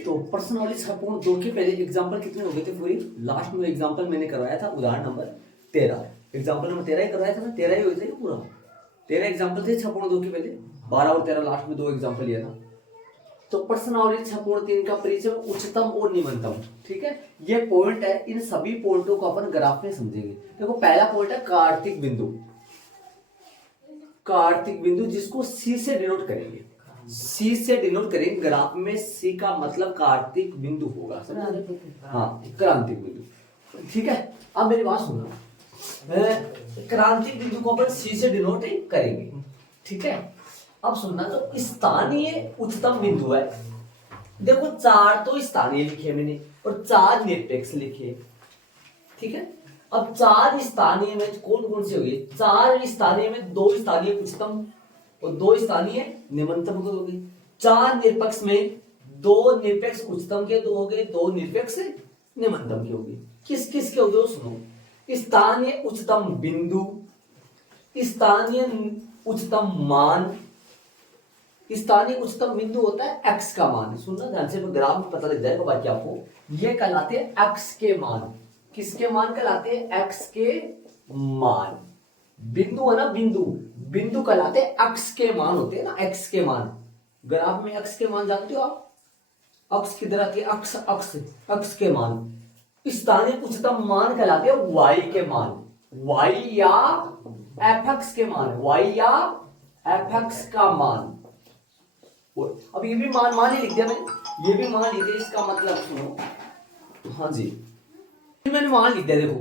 तो पर्सनॉलिटी सपूर्ण दो के पहले एग्जांपल कितने हो गए थे पूरी? लास्ट में एग्जांपल मैंने करवाया था उदाहरण नंबर 13, एग्जांपल नंबर 13 ही करवाया था ना, 13 ही हो गए थे पूरा। 13 एग्जांपल थे सपूर्ण दो के पहले, 12 और 13 लास्ट में 2 एग्जांपल लिया था। तो पर्सनॉलिटी सपूर्ण 3 का परिचय उच्चतम और निम्नतम, ठीक है। ये पॉइंट है, इन सभी पॉइंटों को अपन ग्राफ में समझेंगे। देखो पहला पॉइंट है कार्तिक बिंदु, कार्तिक बिंदु जिसको सी से डिनोट करेंगे, सी से डिनोट करेंगे ग्राफ में। सी का मतलब कार्तिक बिंदु होगा, हाँ क्रांतिक बिंदु, ठीक है। अब मेरी बात सुनना, क्रांतिक बिंदु को अपन सी से डिनोट करेंगे, ठीक है। अब सुनना, तो स्थानीय उच्चतम बिंदु है। देखो 4 तो स्थानीय लिखे मैंने और 4 निरपेक्ष लिखे, ठीक है। अब 4 स्थानीय में कौन कौन से हो गए? 4 स्थानीय में 2 स्थानीय उच्चतम और 2 स्थानीय निम्नतम हो गए। 4 निरपेक्ष में 2 निरपेक्ष उच्चतम के 2 हो गए, 2 निरपेक्ष निम्नतम के हो गए। किस किस के हो गए सुनो, स्थानीय उच्चतम बिंदु, स्थानीय उच्चतम मान। स्थानीय उच्चतम बिंदु होता है x का मान, सुनना ध्यान से, ग्राफ में पता लग जाएगा बाकी आपको। ये कहलाते हैं x के मान। किसके मान कहलाते हैं? x के मान। बिंदु है ना, बिंदु, बिंदु कहलाते हैं x के मान होते हैं ना, x के मान। ग्राफ में x के मान जानते हो आप? अक्ष किधर आती है? अक्ष, अक्ष, अक्ष के मान। स्थानीय उच्चतम मान कहलाते हैं y के मान, y या fx के मान, y या fx का मान। अब ये भी मान ही लिख दिया मैंने, ये भी मान लिख दिया। इसका मतलब सुनो, हाँ जी, मैंने मान लिख दिया। देखो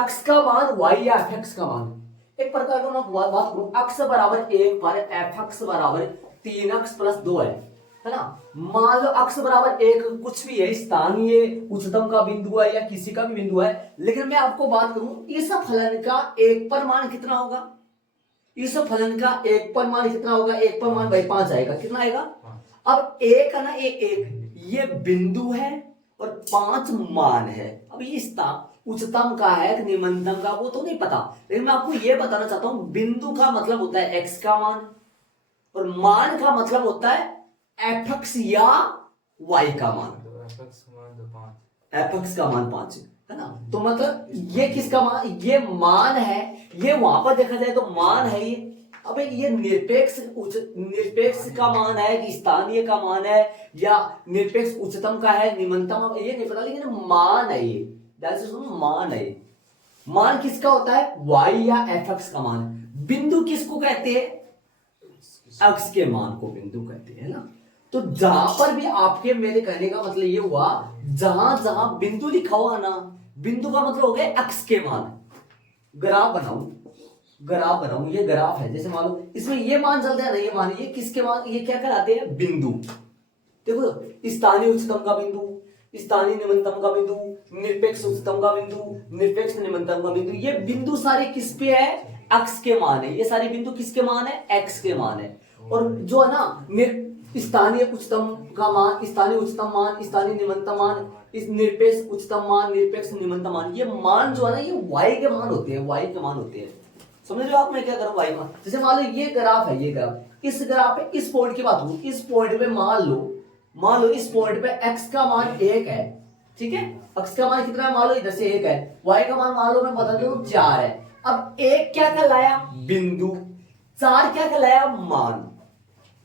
x का मान y या fx का मान, एक प्रकार का मैं बात करूं, x बराबर 1 पर fx बराबर 3x प्लस 2 है ना। मान लो x बराबर 1 कुछ भी है, स्थानीय उच्चतम का बिंदु है या किसी का भी बिंदु है, लेकिन मैं आपको बात करूं इस फलन का 1 पर मान कितना होगा? इस फलन का 1 पर मान कितना होगा? 1 पर मान भाई 5 आएगा। कितना आएगा? अब 1 है ना, ये बिंदु है और 5 मान है। अब ये उच्चतम का है कि निम्नतम का वो तो नहीं पता, लेकिन मैं आपको ये बताना चाहता हूं, बिंदु का मतलब होता है x का मान और मान का मतलब होता है fx या y का मान। fx का मान 5 है ना, तो मतलब ये किसका मान? ये मान है, ये वहां पर देखा जाए तो मान है ये। अब ये निरपेक्ष का मान है कि स्थानीय का मान है या निरपेक्ष उच्चतम का है, निम्नतम, ये नहीं पता, लेकिन मान है ये। ध्यान से सुनो, मान है। मान किसका होता है? y या fx का मान। बिंदु किसको कहते हैं? x के मान को बिंदु कहते हैं ना। तो जहां पर भी आपके, मेरे कहने का मतलब ये हुआ, जहां जहां बिंदु लिखा हुआ ना, बिंदु का मतलब हो गया x के मान। ग्राफ बनाऊं, ग्राफ बनाऊं, ये ग्राफ है, जैसे मान लो इसमें ये मान चलता है ना, ये मान, ये किसके मान? ये क्या कहलाते हैं? बिंदु। देखो स्थानीय उच्चतम का बिंदु, स्थानीय निम्नतम का बिंदु, निरपेक्ष उच्चतम का बिंदु, निरपेक्ष निम्नतम का बिंदु, ये बिंदु सारे किस पे है? x के मान है। ये सारे बिंदु किसके मान है? x के मान है। और जो है ना स्थानीय उच्चतम का मान, स्थानीय उच्चतम मान, स्थानीय निम्नतम मान, इस निरपेक्ष उच्चतम मान, निरपेक्ष निम्नतम मान, ये मान जो है ना, ये y के मान होते हैं, y के मान होते हैं। समझ रहे हो आप मैं क्या कर रहा हूं? y मान, जैसे मान लो ये ग्राफ है, ये ग्राफ, इस ग्राफ पे इस पॉइंट की बात करूं, इस पॉइंट पे मान लो इस पॉइंट पे x का मान 1 है, ठीक है। x का मान कितना है? मान लो इधर से 1 है। y का मान मान लो मैं बता दूं 4 है। अब 1 क्या कहलाया? बिंदु। 4 क्या कहलाया? मान।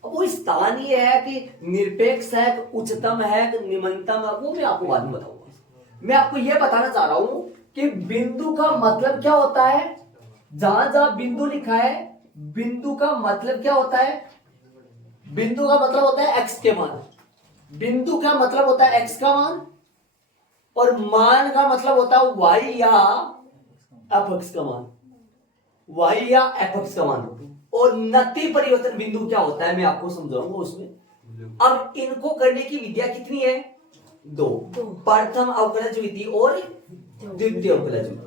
अब वो स्थानीय है कि निरपेक्ष है कि उच्चतम है कि निम्नतम है, वो मैं आपको बाद में बताऊंगा। मैं आपको यह बताना चाह रहा हूं कि बिंदु का मतलब क्या होता है। जहां जहां बिंदु लिखा है, बिंदु का मतलब क्या होता है? बिंदु का मतलब होता है x के मान। बिंदु का मतलब होता है x का मान और मान का मतलब होता है y या fx का मान, y या fx का मान। और नति परिवर्तन बिंदु क्या होता है मैं आपको समझाऊंगा उसमें। अब इनको करने की विधियां कितनी है? 2, प्रथम अवकलज विधि और द्वितीय अवकलज विधि,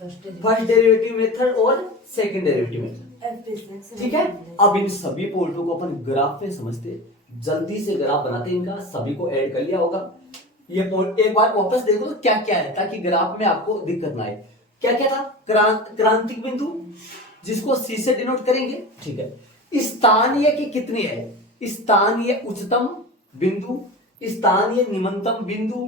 फर्स्ट डेरिवेटिव मेथड और सेकंड डेरिवेटिव मेथड, ठीक है। अब इन सभी पॉइंटों को अपन ग्राफ में समझते, जल्दी से ग्राफ बनाते, इनका सभी को ऐड कर लिया होगा। ये पॉइंट एक बार वापस देखो तो क्या क्या है, ताकि ग्राफ में आपको दिक्कत ना आए। क्या क्या था? क्रांतिक बिंदु जिसको सी से डिनोट करेंगे, ठीक है। स्थानीय की कितनी है? स्थानीय उच्चतम बिंदु, स्थानीय निम्नतम बिंदु,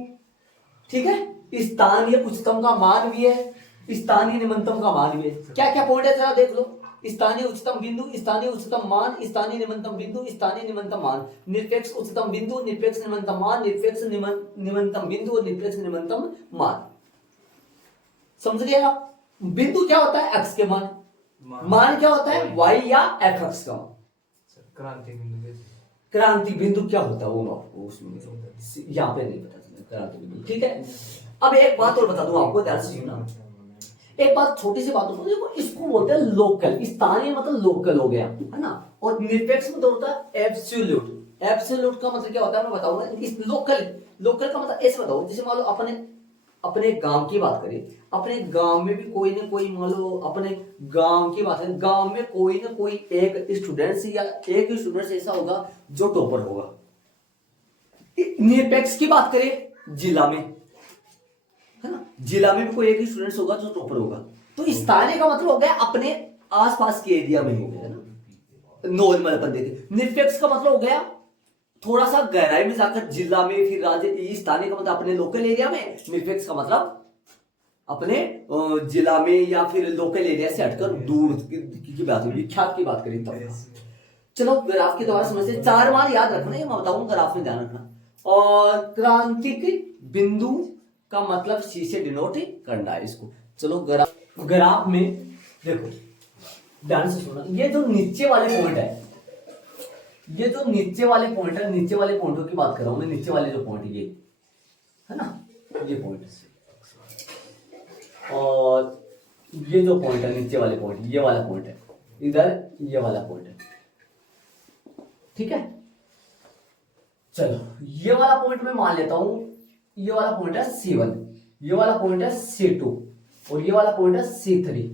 ठीक है, स्थानीय उच्चतम का मान भी है, स्थानीय निम्नतम का मान भी है। क्या क्या पॉइंट है जरा देख लो, स्थानीय उच्चतम बिंदु, स्थानीय उच्चतम मान, स्थानीय निम्नतम बिंदु, स्थानीय निम्नतम मान, निरपेक्ष उच्चतम बिंदु, निरपेक्ष निम्नतम मान, निरपेक्ष निम्नतम बिंदु और निरपेक्ष निम्नतम मान। समझ गए आप? बिंदु क्या होता है? एक्स के मान, मान क्या होता है? वाई या एफ एक्स का मान। क्रांति बिंदु क्या होता है वो आपको उसमें यहाँ पे नहीं पता चला, क्रांति बिंदु, ठीक है। अब एक बात और बता दूं आपको, ध्यान से सुनना, एक बात छोटी सी बात होती है, देखो इसको बोलते हैं लोकल, स्थानीय मतलब लोकल हो गया, है ना, और निरपेक्ष मतलब होता है एब्सोल्यूट। एब्सोल्यूट का मतलब क्या होता है मैं बताऊंगा। इस लोकल, लोकल का मतलब ऐसे बताओ, जैसे मान लो अपने गांव की बात करें, अपने गांव में भी कोई ना कोई, मान लो अपने गांव की बात करें, गांव में कोई ना कोई एक स्टूडेंट या एक स्टूडेंट ऐसा होगा जो टॉपर होगा। निरपेक्ष की बात करें जिला में, है ना, जिला में भी कोई एक स्टूडेंट होगा जो टॉपर होगा। तो स्थानीय का मतलब हो गया अपने आसपास के एरिया में हो गया ना, नॉर्मल अपन देखें। निरपेक्ष का मतलब हो गया थोड़ा सा गहराई में जाकर जिला में, फिर राज्य। स्थानीय का मतलब अपने लोकल एरिया में, निरपेक्ष का मतलब अपने जिला में या फिर लोकल एरिया से हटकर दूर की बात, विख्यात की बात करें तब। चलो ग्राफ के द्वारा समझते, चार मान याद रखना, ये मैं बताऊंगा, ग्राफ में ध्यान रखना। और क्रांतिक बिंदु का मतलब सी से डिनोट करना है इसको। चलो ग्राफ में देखो, ध्यान से सुनना, ये जो नीचे वाले पॉइंट है, ये जो नीचे वाले पॉइंट है, नीचे वाले पॉइंटों की बात कर रहा हूं मैं, नीचे वाले जो पॉइंट ये है ना, ये पॉइंट, और ये जो पॉइंट है नीचे वाले पॉइंट, ये वाला पॉइंट है, इधर ये वाला पॉइंट है, ठीक है। चलो ये वाला पॉइंट मैं मान लेता हूं, ये वाला पॉइंट है C1, ये वाला पॉइंट है C2 और ये वाला पॉइंट है C3,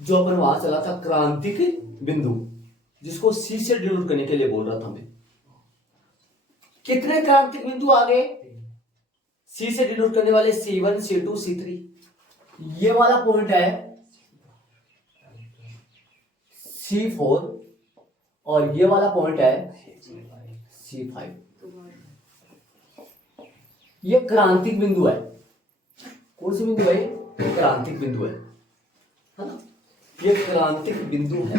जो अपन वहां चला था क्रांतिक बिंदु, जिसको सी से डिनोट करने के लिए बोल रहा था मैं। कितने क्रांतिक बिंदु आ गए सी से डिनोट करने वाले? C1, C2, C3। ये वाला पॉइंट है C4 और ये वाला पॉइंट है C5। ये क्रांतिक बिंदु है। कौन सी बिंदु है? क्रांतिक बिंदु है ना, ये क्रांतिक बिंदु है।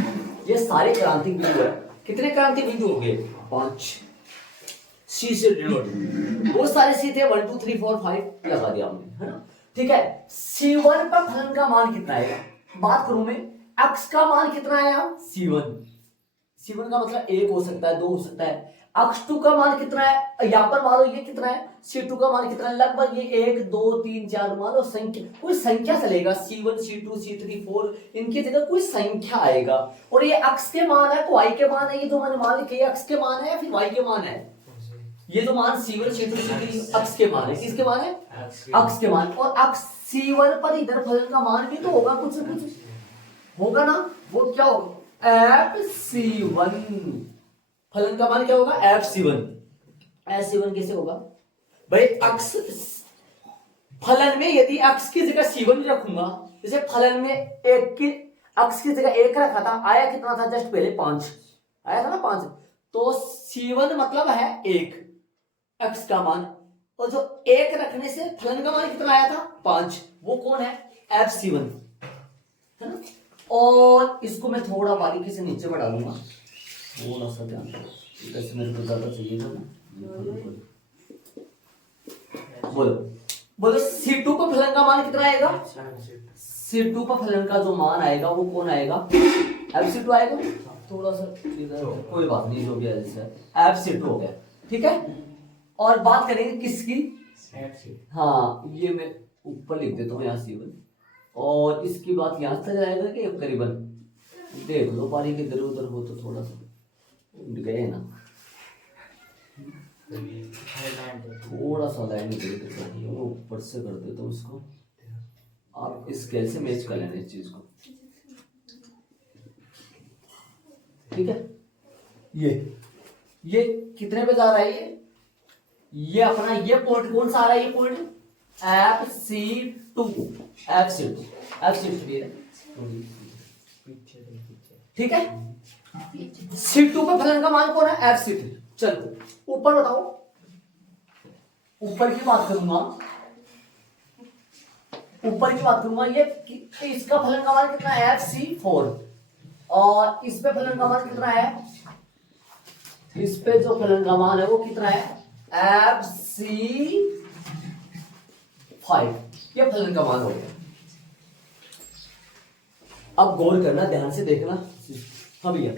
ये सारे क्रांतिक बिंदु है। कितने क्रांतिक बिंदु हो गए? 5। सी से डिनोट, बहुत सारे सी थे, 1 2 3 4 5 लगा दिया हमने, है ना, ठीक है। C1 पर फलन का मान कितना आएगा? बात करूं मैं, x का मान कितना आया? C1। C1 का मतलब 1 हो सकता है, 2 हो सकता है। x2 का मान कितना है? यहां पर मान लो ये कितना है, C2 का मान कितना है? लगभग ये 1 2 3 4, मान लो संख्या, कोई संख्या चलेगा, C1 C2 C3 4, इनकी जगह कोई संख्या आएगा। और ये x के मान है तो y के मान है, ये जो मैंने मान लिखे x के मान है या फिर y के मान है? ये जो मान C1 C2 C3 x के मान है, किसके मान है? x के मान। और x C1 पर इधर फलन का मान भी तो होगा, कुछ होगा ना, वो क्या होगा? FC1। फलन का मान क्या होगा? FC1। FC1 कैसे होगा भाई? x फलन में यदि x की जगह C1 रखूंगा, जैसे फलन में एक की x की जगह 1 रखा था, आया कितना था जस्ट पहले? 5 आया था ना, 5। तो C1 मतलब है 1 x का मान, और जो 1 रखने से फलन का मान कितना आया था? 5। वो कौन है? FC1, है ना। और इसको मैं थोड़ा बारीकी से नीचे बढ़ा दूंगा, थोड़ा सा ध्यान, इधर मेरे को ज्यादा चाहिए था ना। बोलो बोलो, C2 पर फलन का मान कितना आएगा? C2 पर फलन का जो मान आएगा वो कौन आएगा? FC2 आएगा। थोड़ा सा इधर, कोई बात नहीं, जो भी है जैसे FC2 हो गया, ठीक है। और बात करेंगे किसकी? हाँ, ये मैं ऊपर लिख देता हूँ यहाँ C1, और इसकी बात यहाँ तक आएगा कि करीबन, देख लो बारीक इधर उधर हो तो थोड़ा सा गए ना, थोड़ा सा लाइन ऊपर से कर देता हूँ इसको, आप स्केल से मैच कर लेना इस चीज को, ठीक है। ये कितने पे जा रहा है? ये अपना ये पॉइंट कौन सा आ रहा है? ये पॉइंट FC2, FC2 ठीक है। C2 पे फलन का मान कौन है? FC3। चलो ऊपर बताओ, ऊपर की बात करूंगा, ऊपर की बात करूंगा। ये इसका फलन का मान कितना है FC4, और इस पे फलन का मान कितना है, इस पे जो फलन का मान है वो कितना है FC5। ये फलन का मान हो गया। अब गौर करना, ध्यान से देखना। हाँ भैया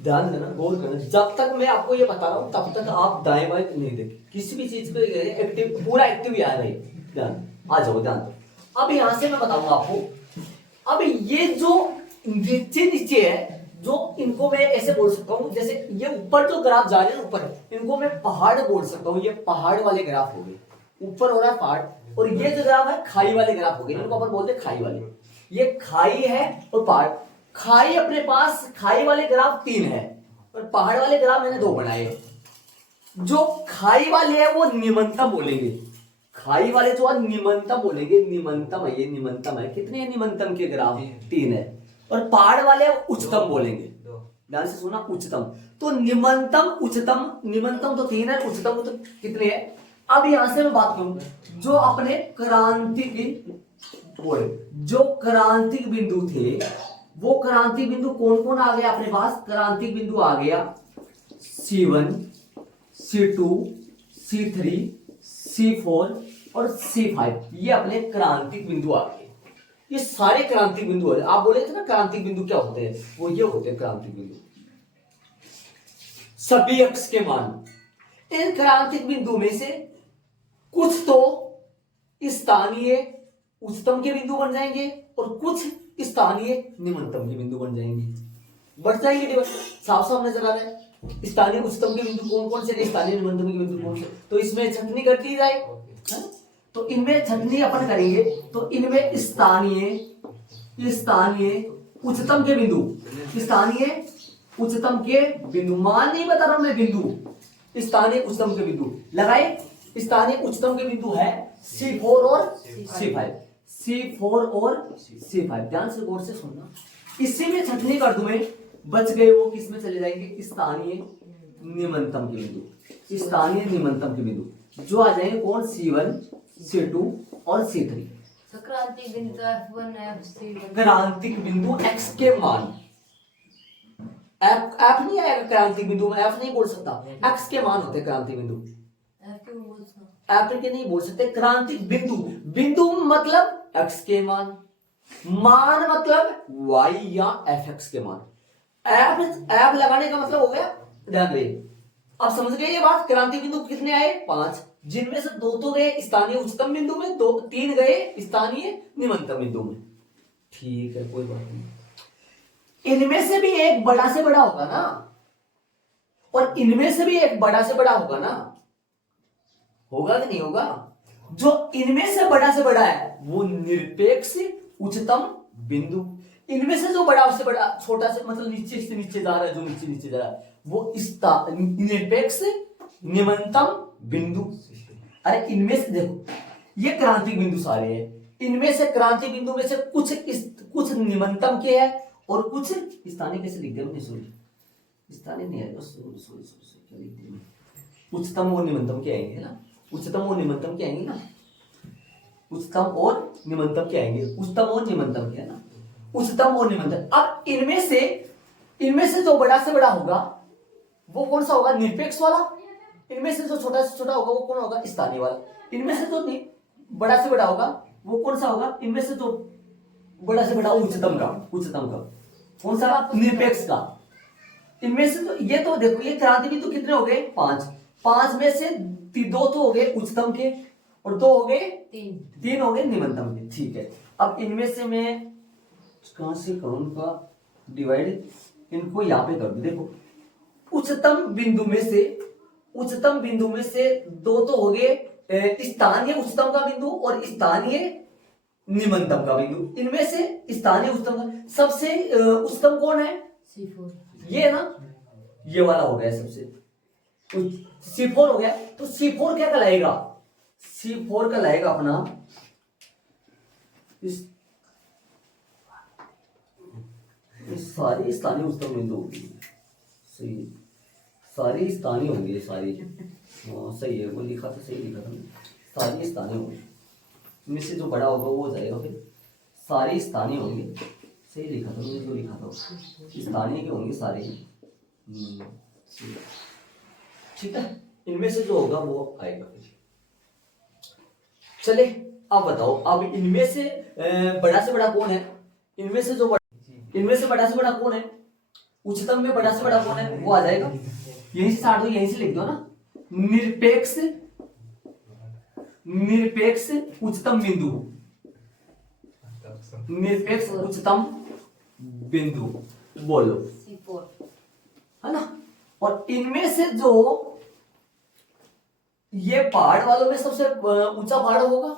ध्यान देना, गौर करना। जब तक मैं आपको ये बता रहा हूं तब तक आप दाएं बाएं नहीं देखें, किसी भी चीज पे एक्टिव, पूरा एक्टिव याद रहे। ध्यान आ जाओ, ध्यान दो। अब यहां से मैं बताऊंगा आपको। अब ये जो नीचे नीचे है, जो इनको मैं ऐसे बोल सकता हूं, जैसे ये ऊपर जो ग्राफ जा रहे हैं ऊपर, इनको मैं पहाड़ बोल सकता हूं। ये पहाड़ वाले ग्राफ हो गए, ऊपर हो रहा है पहाड़, और ये जो ग्राफ है खाई वाले ग्राफ हो गए, इनको अपन बोलते हैं खाई वाले। ये खाई है और पहाड़। खाई अपने पास, खाई वाले ग्राफ 3 है और पहाड़ वाले ग्राफ मैंने 2 बनाए हैं। जो खाई वाले है वो निमनतम बोलेंगे, खाई वाले जो है निमनतम बोलेंगे। निमनतम है, ये निमनतम है। कितने निमनतम के ग्राफ 3 है। और पहाड़ वाले उच्चतम बोलेंगे। ध्यान से सुना, उच्चतम। तो निमनतम उच्चतम, निमनतम तो 3 है, उच्चतम तो कितने है। अब यहां से मैं बात करूं, जो अपने क्रांतिक बोले, जो क्रांतिक बिंदु थे, वो क्रांतिक बिंदु कौन कौन आ गया अपने पास। क्रांतिक बिंदु आ गया C1, C2, C3, C4 और C5। ये अपने क्रांतिक बिंदु आ गए। ये सारे क्रांतिक बिंदु है। आप बोले थे ना क्रांतिक बिंदु क्या होते हैं, वो ये होते हैं क्रांतिक बिंदु। सभी अक्ष के मान, इन क्रांतिक बिंदु में से कुछ तो स्थानीय उच्चतम के बिंदु बन जाएंगे और कुछ स्थानीय निम्नतम के बिंदु बन जाएंगे, बढ़ जाएंगे डिवाइड। साफ साफ नजर आ रहा है। स्थानीय उच्चतम के बिंदु कौन कौन से, स्थानीय निम्नतम के बिंदु कौन से, तो इसमें छटनी करती जाए। तो इनमें छटनी अपन करेंगे, तो इनमें स्थानीय उच्चतम के बिंदु, स्थानीय उच्चतम के बिंदु, मान नहीं बता रहा मैं, बिंदु स्थानीय उच्चतम के बिंदु लगाए। स्थानीय उच्चतम के बिंदु है C4 और C5, C4 और C5। ध्यान से गौर से सुनना। इसी में छटनी कर दूं मैं, बच गए वो किस में चले जाएंगे, स्थानीय निम्नतम के बिंदु। स्थानीय निम्नतम के बिंदु जो आ जाएंगे कौन, C1, C2 और C3। क्रांतिक बिंदु F1, FC1, क्रांतिक बिंदु x के मान, F नहीं आएगा क्रांतिक बिंदु में, F नहीं बोल सकता, x के मान होते क्रांतिक बिंदु। F के नहीं बोल सकते, क्रांतिक बिंदु। बिंदु मतलब x के मान, मान मतलब y या fx के मान। F लगाने का मतलब हो गया, ध्यान रहे। अब समझ गए ये बात। क्रांतिक बिंदु कितने आए, 5, जिनमें से 2 तो गए स्थानीय उच्चतम बिंदु में, 3 गए स्थानीय निम्नतम बिंदु में। ठीक है, कोई बात नहीं। इनमें से भी एक बड़ा से बड़ा होगा ना, और इनमें से भी एक बड़ा से बड़ा होगा ना, होगा कि नहीं होगा। जो इनमें से बड़ा है वो निरपेक्ष उच्चतम बिंदु। इनमें से जो बड़ा से बड़ा, छोटा से मतलब नीचे से नीचे जा रहा है, जो नीचे नीचे जा रहा है वो निरपेक्ष निम्नतम बिंदु। अरे इनमें से देखो, ये क्रांतिक बिंदु सारे हैं। इनमें से क्रांतिक बिंदु में से कुछ निम्नतम के है और कुछ स्थानीय। कैसे लिख दिया, सॉरी स्थानीय नहीं है, सॉरी क्या लिख दिया, उच्चतम और निम्नतम के आएंगे ना, उच्चतम और निम्नतम के आएंगे ना, उच्चतम और निम्नतम के आएंगे, उच्चतम और निम्नतम के है ना, उच्चतम और निम्नतम। अब इनमें से जो बड़ा से बड़ा होगा वो कौन सा होगा, निरपेक्ष वाला। इनमें से जो छोटा से छोटा होगा वो कौन होगा, स्थानीय वाला। इनमें से जो बड़ा से बड़ा होगा वो कौन सा होगा, इनमें से जो बड़ा से बड़ा उच्चतम का कौन सा, निरपेक्ष का। इनमें से तो ये तो देखो, ये क्रांति बिंदु कितने हो गए, 5 में से 2 तो हो गए उच्चतम के और 2 हो गए, 3 हो गए निम्नतम के। ठीक है, अब इनमें से मैं कहां से करूं इनका डिवाइड, इनको यहां पे कर दूं। देखो उच्चतम बिंदु में से 2 तो हो गए स्थानीय उच्चतम का बिंदु और स्थानीय निम्नतम का बिंदु। इनमें से स्थानीय उच्चतम का सबसे उच्चतम कौन है, C4, ये है ना, ये वाला हो गया सबसे, C4 हो गया। तो C4 क्या कहलाएगा, C4 कहलाएगा अपना इस सारी स्थानीय उच्चतम बिंदु होगी, सही सारी स्थानीय होंगी ये सारी। हाँ सही है, वो लिखा था, सही लिखा था, सारी स्थानीय होंगी, इनमें से जो बड़ा होगा वो हो जाएगा फिर, सारी स्थानीय होंगी, सही लिखा था मैंने, जो लिखा था स्थानीय के होंगे सारे। ठीक है, इनमें से जो होगा वो आएगा फिर। चले अब बताओ, अब इनमें से बड़ा से बड़ा कौन है? इनमें से जो इनमें से बड़ा से बड़ा कौन है? उच्चतम में बड़ा से बड़ा कौन है? वो आ जाएगा, यहीं से स्टार्ट हो, यहीं से लिख दो ना, निरपेक्ष निरपेक्ष उच्चतम बिंदु, निरपेक्ष उच्चतम बिंदु बोलो, C4 है ना। और इनमें से जो ये पहाड़ वालों में सबसे ऊंचा पहाड़ होगा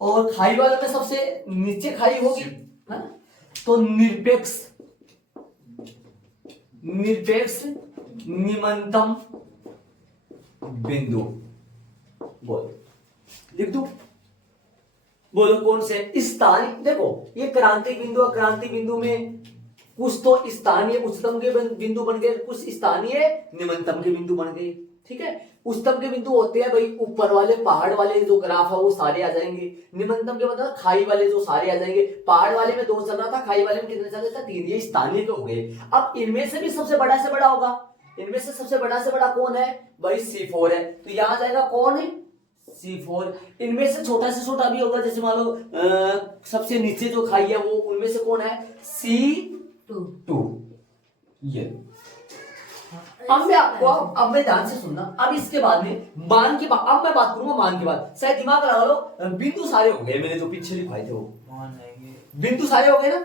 और खाई वालों में सबसे नीचे खाई होगी, है ना। तो निरपेक्ष निरपेक्ष निम्नतम बिंदु बोलो, लिख दो, बोलो कौन से? स्थानीय, देखो ये क्रांति बिंदु, क्रांति बिंदु में कुछ तो स्थानीय उच्चतम के बिंदु बन गए, कुछ स्थानीय निम्नतम के बिंदु बन गए। ठीक है, उच्चतम के बिंदु होते हैं भाई ऊपर वाले पहाड़ वाले जो ग्राफ है वो सारे आ जाएंगे, निम्नतम के मतलब खाई वाले जो सारे आ जाएंगे। पहाड़ वाले में 2 चल रहा था, खाई वाले में कितने चल रहा था? 3। ये स्थानीय के हो गए। अब इनमें से भी सबसे बड़ा से बड़ा होगा, इनमें से सबसे बड़ा से बड़ा कौन है भाई? C4 है, तो यहां जाएगा कौन है? C4। इनमें से छोटा से छोटा भी होगा, जैसे मान लो सबसे नीचे जो खाई है वो, उनमें से कौन है? C2। ये अब मैं आपको, अब मैं ध्यान से सुनना, अब इसके बाद में मान की बात, अब मैं बात करूंगा मान की बात। शायद दिमाग लगा लो, बिंदु सारे हो गए, मैंने जो पीछे लिखवाए थे वो बिंदु सारे हो गए ना,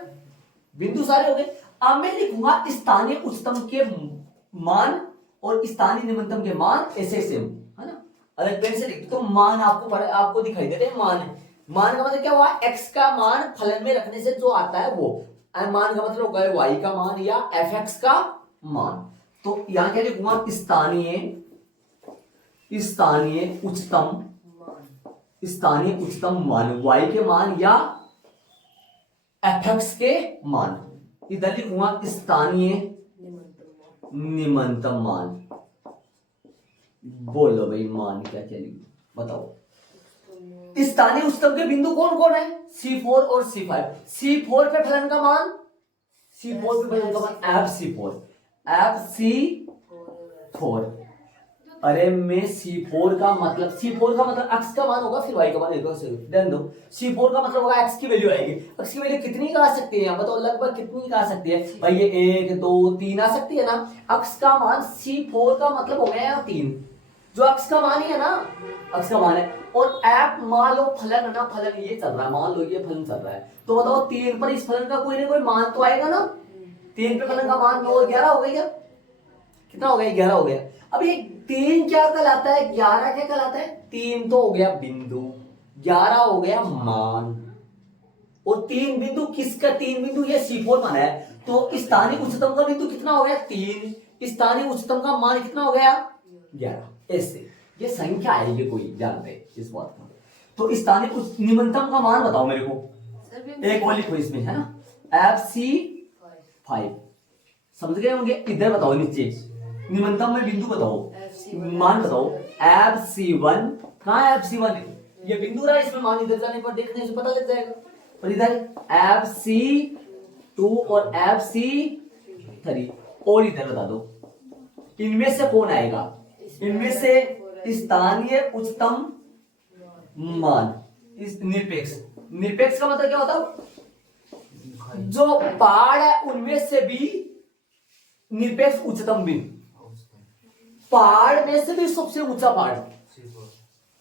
बिंदु सारे हो गए। अब मैं लिखूंगा स्थानीय उच्चतम के मान और स्थानीय निम्नतम के मान, ऐसे सेम, है ना। अलग पेन से लिख तो मान आपको दिखाई दे रहे हैं, मान का मतलब क्या हुआ? x का मान फलन में रखने से जो आता है वो, मान का मतलब होगा y का मान या fx का मान। तो यहां क्या लिखूंगा? स्थानीय उच्चतम मान, y के मान या fx के मान। इधर लिखूंगा स्थानीय निम्नतम मान। बोलो भाई मान क्या क्या लिखूं, बताओ। स्थानीय उच्चतम के बिंदु कौन कौन है? C4 और C5। C4 पे फलन का मान, C4 पे फलन का मान FC4। अरे मैं C4 का मतलब, C4 का मतलब x का मान होगा, फिर y का मान होगा, ध्यान दो। C4 का मतलब होगा x की वैल्यू आएगी। x की वैल्यू कितनी का आ सकती है? बताओ लगभग कितनी का आ सकती है भाई? ये 1 2 3 आ सकती है ना। x का मान C4 का मतलब हो गया 3, जो x का मान ही है ना, x का मान है। और f मान लो फलन है ना, फलन ये चल रहा है, मान लो ये फलन चल रहा है, तो बताओ 3 पर इस फलन का कोई ना कोई मान तो आएगा ना। 3 पे फलन का मान 9 11 हो गया, कितना हो गया? 11 हो गया। अब ये 3 क्या कहलाता है? 11 क्या कहलाता है? 3 तो हो गया बिंदु, 11 हो गया मान। और 3 बिंदु किसका? 3 बिंदु ये C4 मान है, तो स्थानीय उच्चतम का बिंदु कितना हो गया? 3। स्थानीय उच्चतम का मान कितना हो गया? 11। ऐसे ये संख्या आएगी, कोई ध्यान दे इस बात का। तो स्थानीय निम्नतम का मान बताओ मेरे को, एक और लिखो इसमें, है ना, FC5। समझ गए होंगे? इधर बताओ नीचे निम्नतम में बिंदु बताओ, मान बताओ। FC1 कहाँ है? FC1 ये बिंदु रहा, इसमें मान इधर जाने पर देखने से पता लग जाएगा। और इधर FC2 और FC3, और इधर बता दो इनमें से कौन आएगा? इनमें से स्थानीय उच्चतम मान, इस निरपेक्ष का मतलब क्या होता है? जो पहाड़ है उनमें से भी निरपेक्ष उच्चतम बिंदु, पहाड़ में से भी सबसे ऊंचा पहाड़,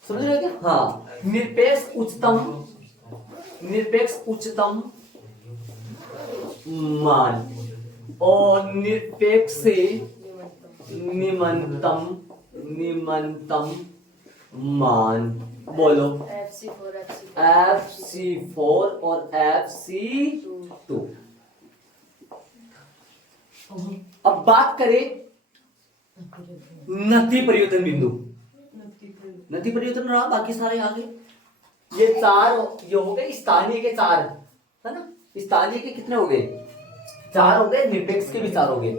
समझ रहे हो क्या? हाँ, निरपेक्ष उच्चतम मान और निरपेक्ष निम्नतम मान। बोलो FC4 और FC2। अब बात करें नति परिवर्तन बिंदु। नति परिवर्तन रहा, बाकी सारे आगे। ये 4 ये हो गए स्थानीय के 4, है ना। स्थानीय के कितने हो गए? 4 हो गए, निरपेक्ष के भी 4 हो गए।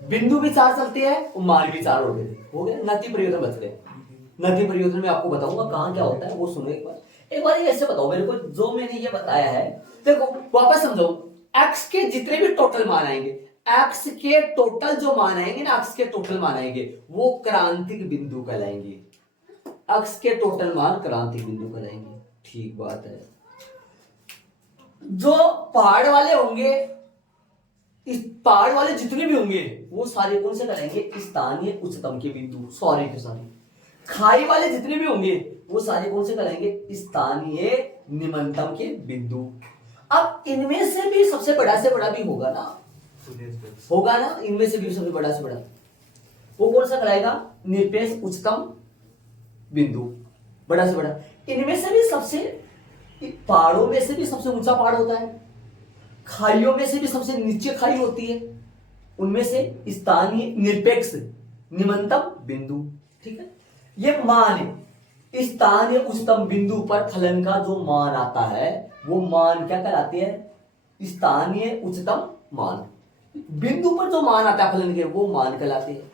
बिंदु भी 4 चलते हैं और मान भी 4 हो गए नति परिवर्तन बच गए। नति परिवर्तन में आपको बताऊंगा कहाँ क्या होता है, वो सुनो एक बार ये ऐसे बताओ मेरे को जो मैंने ये बताया है। देखो वापस समझो, x के जितने भी टोटल मान आएंगे, x के टोटल जो मान आएंगे ना, x के टोटल मान आएंगे वो क्रांतिक बिंदु कहलाएंगे। x के टोटल मान क्रांतिक बिंदु कहलाएंगे। ठीक बात है। जो पहाड़ वाले होंगे, इस पहाड़ वाले जितने भी होंगे वो सारे कौन से कहलाएंगे? स्थानीय उच्चतम के बिंदु। सारे के सारे। खाई वाले जितने भी होंगे वो सारे कौन से कहलाएंगे? स्थानीय निम्नतम के बिंदु। अब इनमें से भी सबसे बड़ा से बड़ा भी होगा ना, इनमें से भी सबसे बड़ा से बड़ा वो कौन सा कहलाएगा? निरपेक्ष उच्चतम बिंदु, बड़ा से बड़ा। इनमें से भी सबसे, पहाड़ों में से भी सबसे ऊंचा पहाड़ होता है, खाइयों में से भी सबसे नीचे खाई होती है, उनमें से स्थानीय निरपेक्ष निम्नतम बिंदु। ठीक है, ये मान स्थानीय उच्चतम बिंदु पर फलन का जो मान आता है वो मान क्या कहलाते हैं? स्थानीय उच्चतम मान। बिंदु पर जो मान आता है फलन के वो मान कहलाते हैं,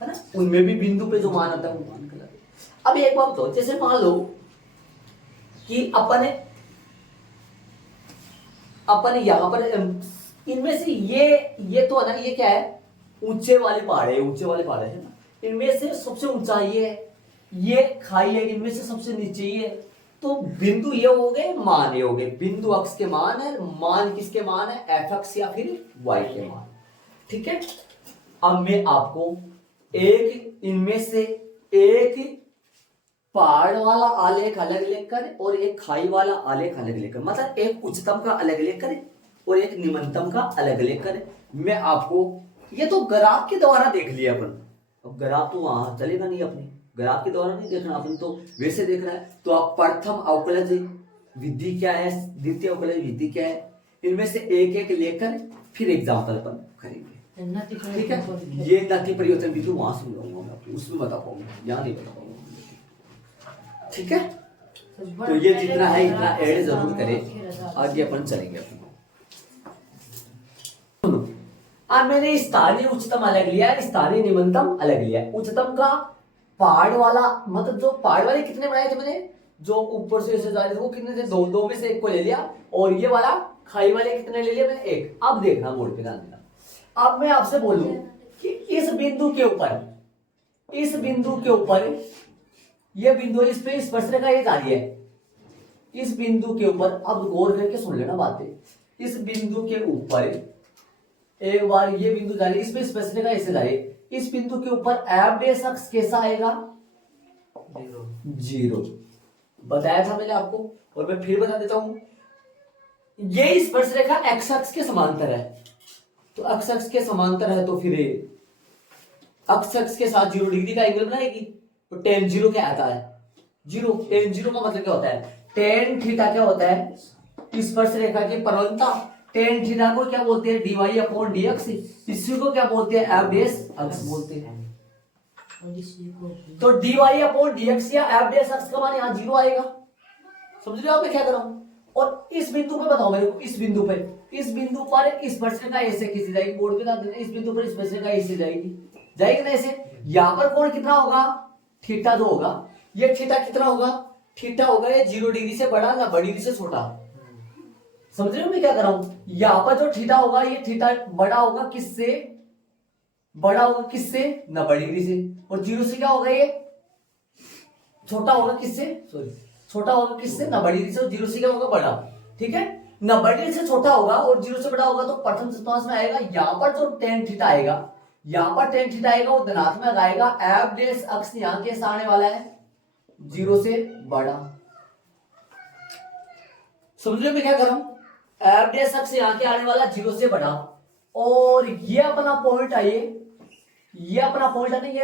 है ना। उनमें भी बिंदु पे जो मान आता है वो मान कहलाते हैं। अब एक बात बताओ, जैसे मान लो कि अपन यहां पर इनमें से ये तो है ना, ये क्या है? ऊंचे वाले पहाड़ है ना। इनमें से सबसे ऊंचा ये खाई है, इनमें से सबसे नीचे ये। तो बिंदु ये हो गए, मान ये हो गए। बिंदु अक्ष के मान है, मान किसके मान है? एफ एक्स या फिर वाई के मान। ठीक है, अब मैं आपको इनमें से एक पहाड़ वाला आलेख अलग लेकर और एक खाई वाला आलेख अलग लेकर, मतलब एक उच्चतम का अलग लेकर और एक निम्नतम का अलग लेकर मैं आपको, ये तो ग्राफ के द्वारा देख लिया अपन। अब ग्राफ तो वहां चलेगा नहीं, अपने ग्राफ के द्वारा नहीं देखना, अपन तो वैसे देखना है। तो आप प्रथम अवकलज विधि क्या है, द्वितीय अवकलज विधि क्या है, इनमें से एक एक लेकर फिर एग्जाम्पल अपन करेंगे। ठीक है, ये नति परिवर्तन विधि वहां समझाऊंगा मैं आपको, उसमें बता पाऊंगा, यहाँ नहीं बता पाऊंगा। ठीक है, तो ये जितना है इतना ऐड जरूर करें, आगे अपन चलेंगे। अब मैंने स्थानीय उच्चतम अलग लिया, स्थानीय निम्नतम अलग लिया। उच्चतम का पहाड़ वाला, मतलब जो पहाड़ वाले कितने बनाए थे मैंने, जो ऊपर से ऐसे जा रहे थे वो कितने थे? दो में से एक को ले लिया, और ये वाला खाई वाले कितने ले लिया मैंने? एक। अब देखना बोर्ड पे ध्यान देना। अब मैं आपसे बोलूं कि इस बिंदु के ऊपर ये बिंदु है, इस पे स्पर्शरेखा ये जा रही है। इस बिंदु के ऊपर, अब गौर करके सुन लेना बातें, इस बिंदु के ऊपर एक बार ये बिंदु जा रही है, इसमें स्पर्शरेखा ऐसे जा रही है। इस बिंदु के ऊपर एफ डैश अक्ष कैसा आएगा? 0। बताया था मैंने आपको, और मैं फिर बता देता हूं। ये स्पर्शरेखा एक्स अक्ष के समांतर है, तो एक्स अक्ष के समांतर है तो फिर एक्स अक्ष के साथ 0 डिग्री का एंगल बनाएगी। तो tan 0 क्या आता है? 0। tan 0 का मतलब क्या होता है? tan थीटा क्या होता है? स्पर्शरेखा की परवलता। tan थीटा को क्या बोलते हैं? dy upon dx। इसी को क्या बोलते हैं? एफ डैश अक्ष बोलते हैं। तो dy अपॉन dx या एफ डैश अक्ष का मान यहाँ 0 आएगा। समझ रहे हो मैं क्या कर रहा हूं? और इस बिंदु पे बताओ मेरे को, इस बिंदु पर स्पर्शरेखा ऐसे खींची जाएगी, बोर्ड पे देना। इस बिंदु पर स्पर्शरेखा ऐसे जाएगी ना ऐसे। यहाँ पर कोण कितना होगा? थीटा जो होगा, ये थीटा कितना होगा? थीटा होगा ये 0 डिग्री से बड़ा ना 90 डिग्री से छोटा। समझ रहे हो मैं क्या कर रहा हूं? यहाँ पर जो थीटा होगा, ये थीटा बड़ा होगा किससे? 90 डिग्री से। और 0 से क्या होगा? ये छोटा होगा किससे? छोटा होगा किससे? 90 डिग्री से। और 0 से क्या होगा? बड़ा। ठीक है, 90 डिग्री से छोटा होगा और 0 से बड़ा होगा, तो प्रथम चतुर्थांश में आएगा। यहाँ पर जो tan थीटा आएगा, वो धनात्मक आएगा। एफ डैश अक्ष यहाँ के आने वाला है 0 से बड़ा। समझ रहे हो मैं क्या कर रहा हूं? एफ डैश अक्ष यहाँ के आने वाला 0 से बड़ा, और ये अपना पॉइंट है, ये अपना पॉइंट है ना, ये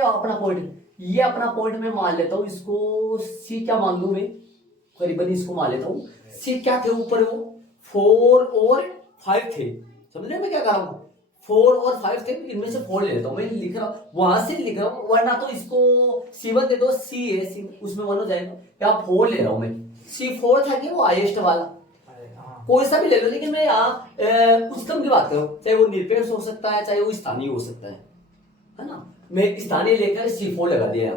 अपना पॉइंट मैं मान लेता हूं। इसको सी क्या मान लू मैं? करीबन इसको मान लेता हूं। सी क्या थे ऊपर? वो 4 और 5 थे। समझ रहे मैं क्या कर रहा हूं? 4 और 5 थे, इनमें से 4 ले लेता हूं। मैं लिख रहा हूं, वहां से लिख रहा हूं, वरना तो इसको C1 दे दो, C है, C उसमें 1 हो जाएगा। यहाँ 4 ले रहा हूं मैं। C4 था कि वो हाईएस्ट वाला, कोई सा भी ले लो, लेकिन मैं यहाँ उच्चतम की बात कर रहा हूं। चाहे वो निरपेक्ष हो सकता है, चाहे वो स्थानीय हो सकता है। है ना, मैं स्थानीय लेकर C4 लगा दिया।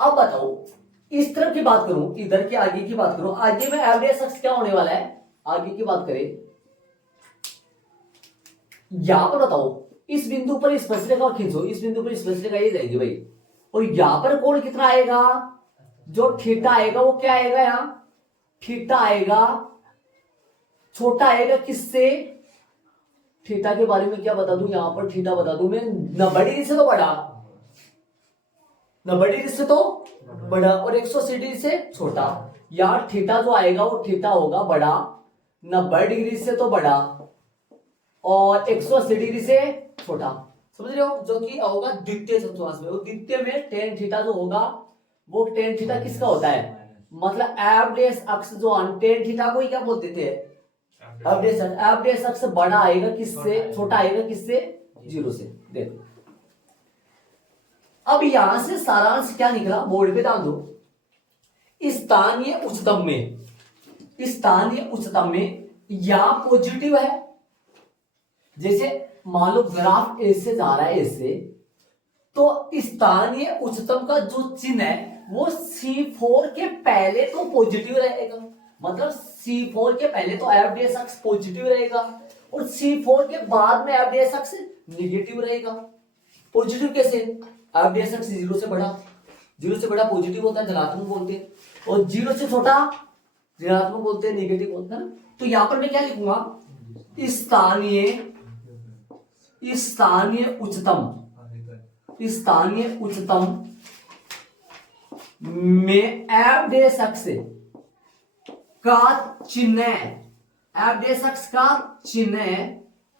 अब बताओ इस तरफ की बात करूं, इधर के आगे की बात करूं, आगे में एवरेज अक्ष क्या होने वाला है, आगे की बात करें, यहां पर बताओ इस बिंदु पर इस स्पर्शरेखा खींचो, इस बिंदु पर स्पर्शरेखा ये जाएगी भाई, और यहां पर कोण कितना आएगा, जो थीटा आएगा वो क्या आएगा, यहां थीटा आएगा, छोटा आएगा किससे, थीटा के बारे में क्या बता दूं, यहां पर थीटा बता दूं मैं, 90 डिग्री से तो बड़ा, 90 डिग्री से तो बड़ा और 180 डिग्री से छोटा। यार थीटा जो आएगा वो थीटा होगा बड़ा, 90 डिग्री से तो बड़ा और 180 डिग्री से छोटा, समझ रहे हो, जो कि होगा द्वितीय चतुर्थांश में। और द्वितीय में टेन थीटा जो होगा वो टेन थीटा किसका होता है, मतलब एवरेज अक्ष जो टेन थीटा को ही क्या बोलते थे, एवरेज अक्ष बड़ा आएगा किससे, छोटा आएगा किससे, 0 से। देखो अब यहां से सारांश क्या निकला, बोर्ड पे ध्यान दो, स्थानीय उच्चतम में, स्थानीय उच्चतम में यहां पॉजिटिव है, जैसे मान लो ग्राफ ए से जा रहा है ऐसे, तो स्थानीय उच्चतम का जो चिन्ह है वो C4 के पहले तो पॉजिटिव रहेगा, मतलब C4 के पहले तो एवरेज अक्ष पॉजिटिव रहेगा और C4 के बाद में एवरेज अक्ष निगेटिव रहेगा। पॉजिटिव कैसे, एवरेज अक्ष 0 से बड़ा, 0 से बड़ा पॉजिटिव होता है, धनात्मक बोलते हैं, और 0 से छोटा ऋणात्मक बोलते हैं, निगेटिव बोलते हैं। तो यहां पर मैं क्या लिखूंगा, स्थानीय उच्चतम, स्थानीय उच्चतम में एवरेज अक्ष का चिन्ह, एवरेज अक्ष का चिन्ह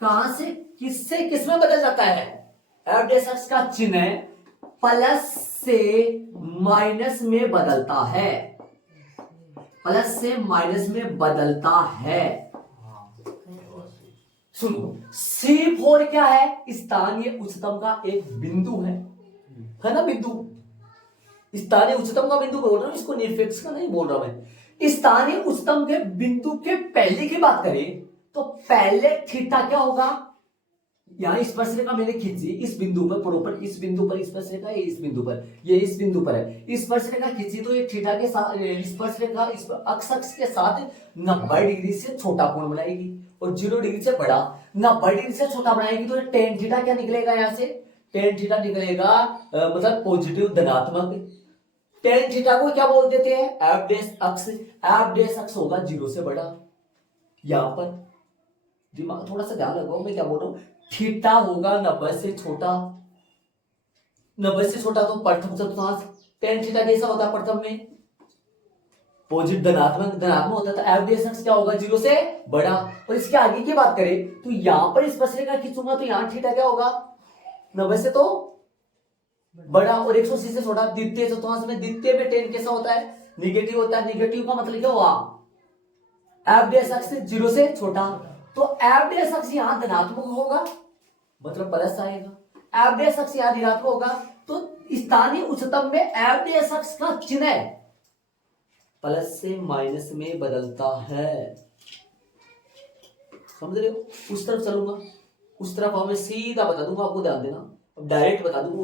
कहां से किससे किसमें बदल जाता है, एवरेज अक्ष का चिन्ह प्लस से माइनस में बदलता है, प्लस से माइनस में बदलता है। सुनो C4 क्या है, स्थानीय उच्चतम का एक बिंदु है ना, बिंदु, स्थानीय उच्चतम का बिंदु बोल रहा हूं, इसको निरपेक्ष का नहीं बोल रहा मैं। स्थानीय उच्चतम के बिंदु के पहले की बात करें तो पहले थीटा क्या होगा, यहां स्पर्शरेखा मैंने खींची इस बिंदु पर, प्रॉपर इस बिंदु पर स्पर्शरेखा, ये इस बिंदु पर, ये इस बिंदु पर है, स्पर्शरेखा खींची तो ये थीटा के साथ स्पर्शरेखा अक्ष के साथ 90 डिग्री से छोटा कोण बनाएगी और 0 डिग्री से बड़ा, 90 डिग्री से छोटा बनाएगी तो टेन थीटा क्या निकलेगा, यहां से टेन थीटा निकलेगा, मतलब पॉजिटिव धनात्मक। टेन थीटा को क्या बोल देते हैं, एवरेज अक्ष, एवरेज अक्ष होगा 0 से बड़ा। यहां पर दिमाग थोड़ा सा ध्यान लगाओ मैं क्या बोल रहा हूं, थीटा होगा 90 से छोटा, 90 से छोटा तो प्रथम चतुर्थांश, टेन थीटा कैसा होता है प्रथम में, पॉजिटिव धनात्मक होता है, तो एवरेज अक्ष क्या होगा 0 से बड़ा। और इसके आगे की बात करें तो यहां पर स्पर्शरेखा खींचूंगा तो यहां थीटा क्या होगा, 90 से तो बड़ा और 180 से छोटा। द्वितीय चतुर्थांश में, द्वितीय में टेन कैसा होता है, निगेटिव होता है, निगेटिव का मतलब क्या हुआ, एवरेज अक्ष 0 से छोटा, तो एवरेज अक्ष यहां धनात्मक होगा मतलब प्लस आएगा, एवरेज अक्ष यहां ऋणात्मक होगा, तो स्थानीय उच्चतम में एवरेज अक्ष का चिन्ह प्लस से माइनस में बदलता है, समझ रहे हो। उस तरफ चलूंगा, उस तरफ हमें सीधा बता दूंगा, आपको ध्यान देना, अब डायरेक्ट बता दूंगा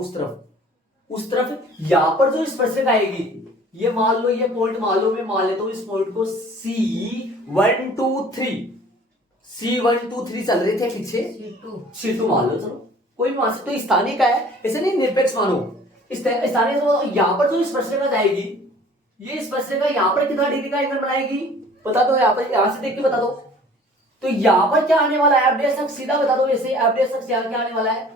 उस तरफ यहां पर जो स्पर्शरेखा आएगी, ये मान लो, ये पॉइंट मान लो, मैं मान लेता हूं इस पॉइंट को C1 2 3, C1 2 3 चल रहे थे पीछे, C2 मान लो, चलो कोई भी मान सकते, तो स्थानीय का है, ऐसे नहीं निरपेक्ष मानो, स्थानीय तो यहां पर जो स्पर्शरेखा जाएगी, ये स्पर्शरेखा यहां पर कितना डिग्री का एंगल बनाएगी बता दो, यहां पर, यहां से देख के बता दो, तो यहां पर क्या आने वाला है, एवरेज अक्ष सीधा बता दो, ऐसे एवरेज अक्ष यहां क्या आने वाला है,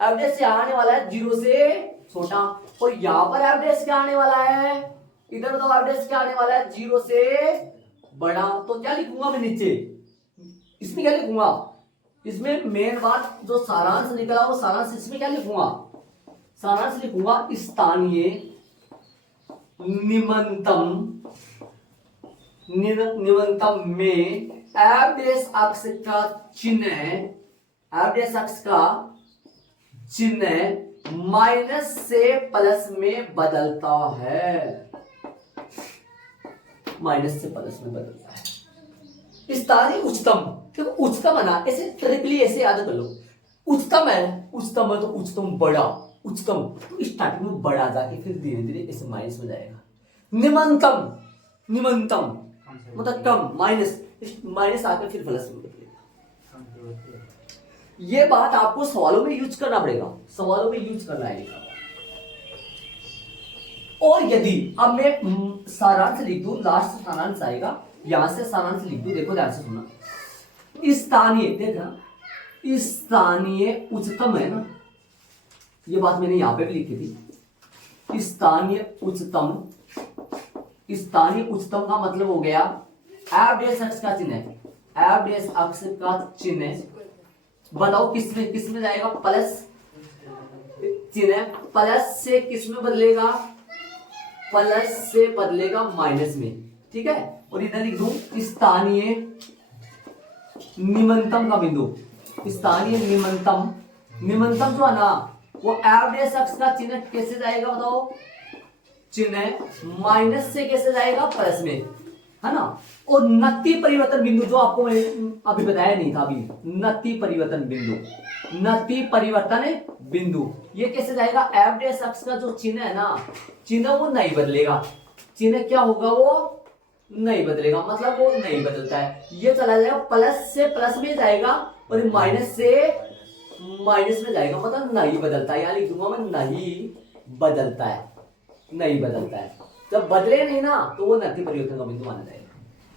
एवरेज से आने वाला है 0 से छोटा, और यहां पर एवरेज क्या आने वाला है, इधर बताओ एवरेज क्या आने वाला है, 0 से बड़ा। तो क्या लिखूंगा मैं नीचे, इसमें क्या लिखूंगा, इसमें मेन बात जो सारांश निकला वो सारांश इसमें क्या लिखूंगा, सारांश लिखूंगा स्थानीय निम्नतम में एवरेज अक्ष का चिन्ह, एवरेज अक्ष का चिन्ह माइनस से प्लस में बदलता है, माइनस से प्लस में बदलता है। स्थानीय उच्चतम, देखो उच्चतम है ना, ऐसे ट्रिपली ऐसे याद कर लो, उच्चतम है उच्चतम है तो उच्चतम बड़ा, उच्चतम तो स्टार्टिंग में बड़ा जाके फिर धीरे धीरे इस माइनस में जाएगा। निम्नतम, निम्नतम मतलब कम, माइनस, माइनस आकर फिर प्लस में बदलेगा। ये बात आपको सवालों में यूज करना पड़ेगा, सवालों में यूज करना है। और यदि अब मैं सारांश लिख दूं, लास्ट सारांश आएगा, यहां से सारांश लिख दूं, देखो ध्यान से सुना। स्थानीय, देखना स्थानीय उच्चतम है ना, ये बात मैंने यहां पे भी लिखी थी। स्थानीय उच्चतम, स्थानीय उच्चतम का मतलब हो गया एफ डैश अक्ष का चिन्ह है, एफ डैश अक्ष का चिन्ह है। बताओ किसमें जाएगा, प्लस चिन्ह, प्लस से किसमें बदलेगा, प्लस से बदलेगा माइनस में, ठीक है। और इधर लिख दूं स्थानीय निम्नतम का बिंदु, स्थानीय निम्नतम, निम्नतम जो है ना वो एफ डैश अक्ष का चिन्ह कैसे जाएगा बताओ, चिन्ह माइनस से कैसे जाएगा, प्लस में, है ना। और नति परिवर्तन बिंदु जो आपको मैंने अभी बताया नहीं था, अभी नति परिवर्तन बिंदु, नति परिवर्तन बिंदु ये कैसे जाएगा, एफ डैश अक्ष का जो चिन्ह है ना, चिन्ह वो नहीं बदलेगा, चिन्ह क्या होगा, वो नहीं बदलेगा, मतलब वो नहीं बदलता है। ये चला जाएगा प्लस से प्लस में जाएगा और माइनस से माइनस में जाएगा, मतलब नहीं बदलता है। यहाँ लिख दूंगा मैं नहीं बदलता है, नहीं बदलता है। जब बदले नहीं ना तो वो नति परिवर्तन का बिंदु माना जाएगा।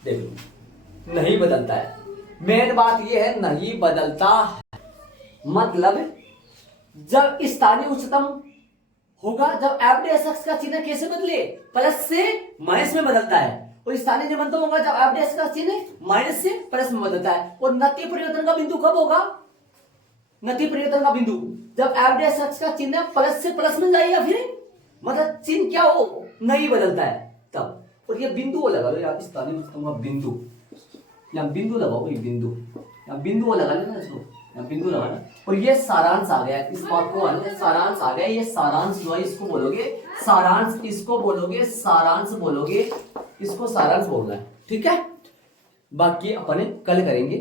देखो नहीं बदलता है, मेन बात ये है नहीं बदलता, मतलब जब स्थानीय उच्चतम होगा, जब एफ डैश अक्ष का चिन्ह कैसे बदले, प्लस से माइनस में बदलता है। और स्थानीय निम्नतम होगा जब एफ डैश का चिन्ह माइनस से प्लस में बदलता है। और नति परिवर्तन का बिंदु कब होगा, नति परिवर्तन का बिंदु जब एफ डैश अक्ष का चिन्ह प्लस से प्लस में जाएगा, फिर मतलब चिन्ह क्या हो, नहीं बदलता है तब। और ये बिंदु वो लगा लो यार, स्थानीय उच्चतम का बिंदु, यहाँ बिंदु लगाओ, ये बिंदु, यहाँ बिंदु वो लगा लेना इसको, यहाँ बिंदु लगाना। और ये सारांश आ गया, इस बात को सारांश आ गया। ये सारांश जो है इसको बोलोगे सारांश, इसको बोलोगे सारांश, बोलोगे इसको सारांश बोलना है, ठीक है। बाकी अपन कल करेंगे।